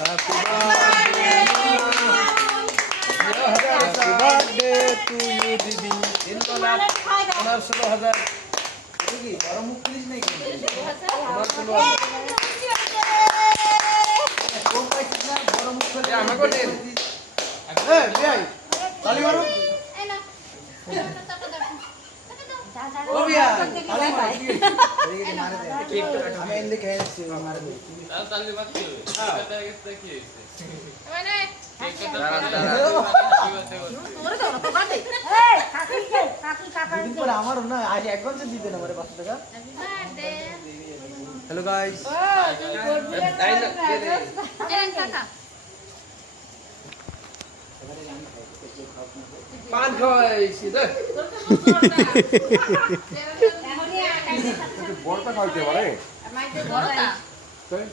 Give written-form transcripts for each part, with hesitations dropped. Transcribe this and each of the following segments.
Happy birthday to you দিদি। 16,000 কি বড় মুখ প্লিজ নাই কি আমার 16,000 কোন পাইছিস না বড় মুখ করে আমাকে দেন। এই ভাই তালি মারো এই না ও ভাইয়া তালি মার কি এই মার দে কেক তো কাটো আমি এন্ড খেয়ে আসছি মার দে তালি মার কি এটা গেছে কি হইছে মানে কেক তো তোরে তো না বাদ দে এই কাকি কাকা দিন পর আমারও না আজ অ্যাডভান্স দিতে না আমারে 500 টাকা। Happy birthday. হ্যালো গাইস তাই না দে দে এই কাকা পান খাইছি দে বড়টা খাইতে পারে মাইতে বড়টা তাই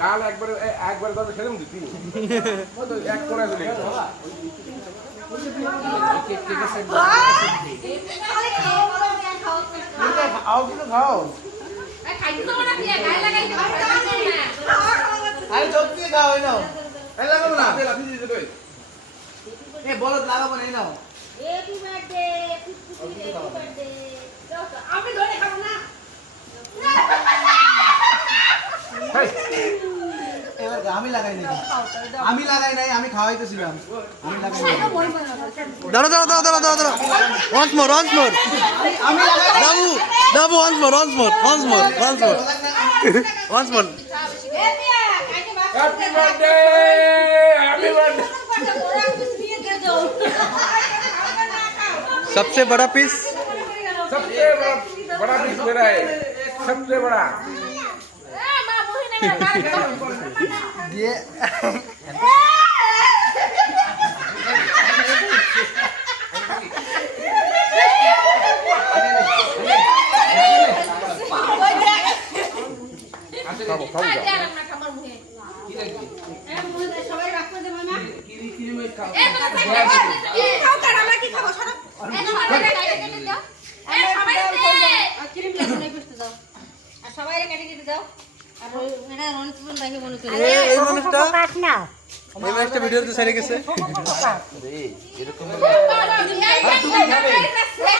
গাল একবার একবার দাও খেলাম দিতি এক করে চলে গেল কেক কেক আছে খাও কিন্তু খাও খাইতে তো না দিয়ে গায়ে লাগাইতে পারছ না আরে সত্যি খাও নাও এই লাগাবো না লাফি দিতে কই এ বলদ লাগাবো না নাও হ্যাপি বার্থডে হ্যাপি বার্থডে আমি ধরে খাবো না এবার আমি লাগাই নাই আমি লাগাই নাই আমি খাওয়াইতেছিলাম আমি লাগাই নাই দাঁড়া দাঁড়া দাঁড়া দাঁড়া দাঁড়া once more আমি লাগাই দাবু দাবু once more happy birthday happy birthday सबसे बड़ा पीस सबसे बड़ा पीस मेरा है सबसे बड़ा দিয়ে খাবো খাবো সবাই রাখতে দেব না কি মে খাও খাও কার আমরা কি খাবো সরো ক্রিম লাগানো করতে দাও আর সবাই কেটে কেটে দাও আর এটা রনস্পুন রাখি মনে করে এই মানুষটা এই মানুষটা ভিডিওতে ছেড়ে গেছে এরকম